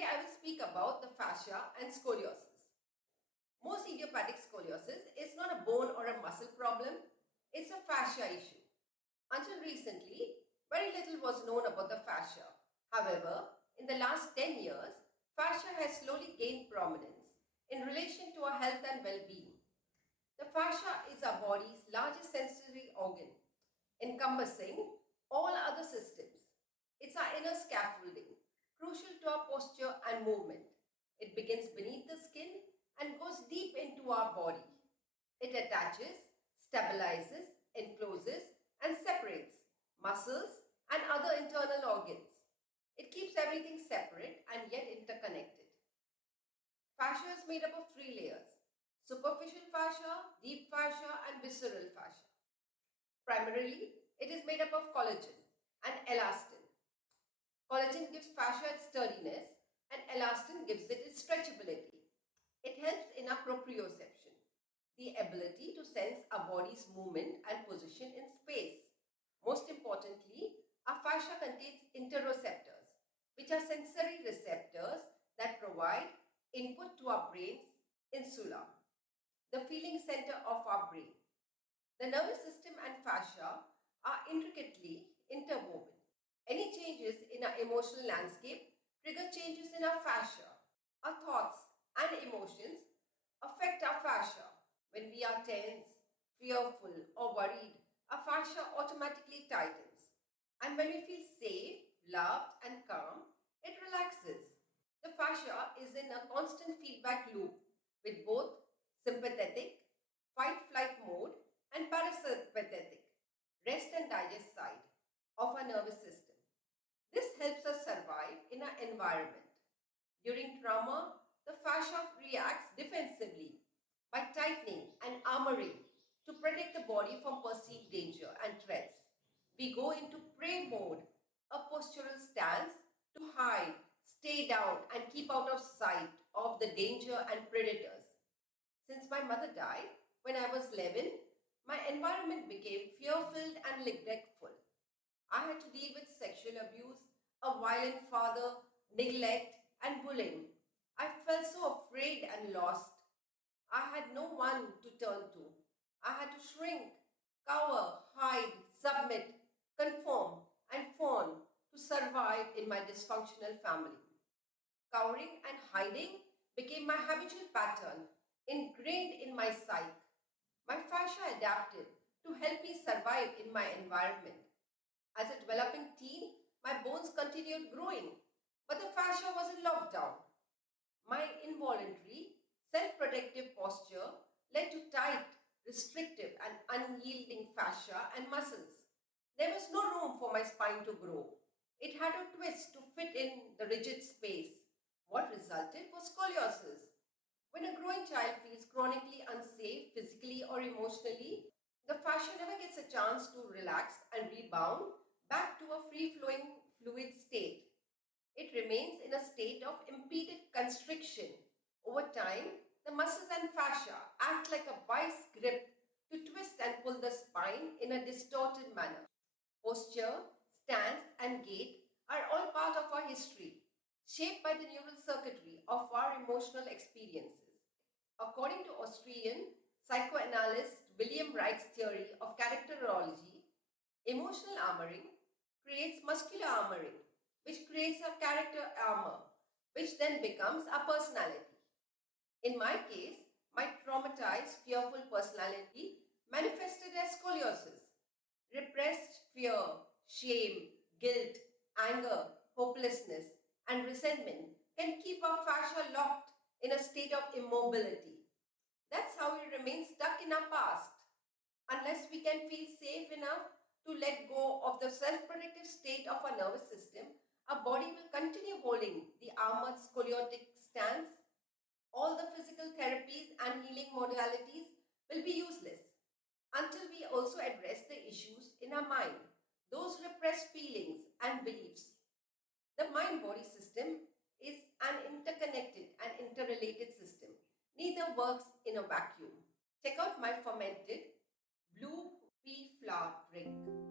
Today I will speak about the fascia and scoliosis. Most idiopathic scoliosis is not a bone or a muscle problem, it's a fascia issue. Until recently, very little was known about the fascia. However, in the last 10 years, fascia has slowly gained prominence in relation to our health and well-being. The fascia is our body's largest sensory organ, encompassing all other systems. It's our inner scaffolding, crucial to our posture and movement. It begins beneath the skin and goes deep into our body. It attaches, stabilizes, encloses, and separates muscles and other internal organs. It keeps everything separate and yet interconnected. Fascia is made up of three layers: superficial fascia, deep fascia, and visceral fascia. Primarily, it is made up of collagen and elastin. Collagen gives fascia its sturdiness and elastin gives it its stretchability. It helps in our proprioception, the ability to sense our body's movement and position in space. Most importantly, our fascia contains interoceptors, which are sensory receptors that provide input to our brain's insula, the feeling center of our brain. The nervous system and fascia are intricately interwoven. Any changes in our emotional landscape trigger changes in our fascia. Our thoughts and emotions affect our fascia. When we are tense, fearful, or worried, our fascia automatically tightens. And when we feel safe, loved, and calm, it relaxes. The fascia is in a constant feedback loop with both sympathetic, fight-flight mode, and parasympathetic, rest and digest side of our nervous system. This helps us survive in our environment. During trauma, the fascia reacts defensively by tightening and armoring to protect the body from perceived danger and threats. We go into prey mode, a postural stance to hide, stay down, and keep out of sight of the danger and predators. Since my mother died when I was 11, my environment became fear-filled and neglectful. I had to deal with sexual abuse, a violent father, neglect, and bullying. I felt so afraid and lost. I had no one to turn to. I had to shrink, cower, hide, submit, conform, and fawn to survive in my dysfunctional family. Cowering and hiding became my habitual pattern, ingrained in my psyche. My fascia adapted to help me survive in my environment. As a developing teen, my bones continued growing, but the fascia was in lockdown. My involuntary, self-protective posture led to tight, restrictive, and unyielding fascia and muscles. There was no room for my spine to grow. It had to twist to fit in the rigid space. What resulted was scoliosis. When a growing child feels chronically unsafe physically or emotionally, the fascia never gets a chance to relax and rebound back to a free-flowing fluid state. It remains in a state of impeded constriction. Over time, the muscles and fascia act like a vice grip to twist and pull the spine in a distorted manner. Posture, stance, and gait are all part of our history, shaped by the neural circuitry of our emotional experiences. According to Austrian psychoanalyst William Reich's theory of characterology, emotional armoring creates muscular armoring, which creates a character armor, which then becomes our personality. In my case, my traumatized, fearful personality manifested as scoliosis. Repressed fear, shame, guilt, anger, hopelessness, and resentment can keep our fascia locked in a state of immobility. That's how we remain stuck in our past. Unless we can feel safe enough to let go of the self-protective state of our nervous system, our body will continue holding the armored scoliotic stance. All the physical therapies and healing modalities will be useless until we also address the issues in our mind, those repressed feelings and beliefs. The mind-body system is an interconnected and interrelated system. Neither works in a vacuum. Check out my fermented blue pea flour drink.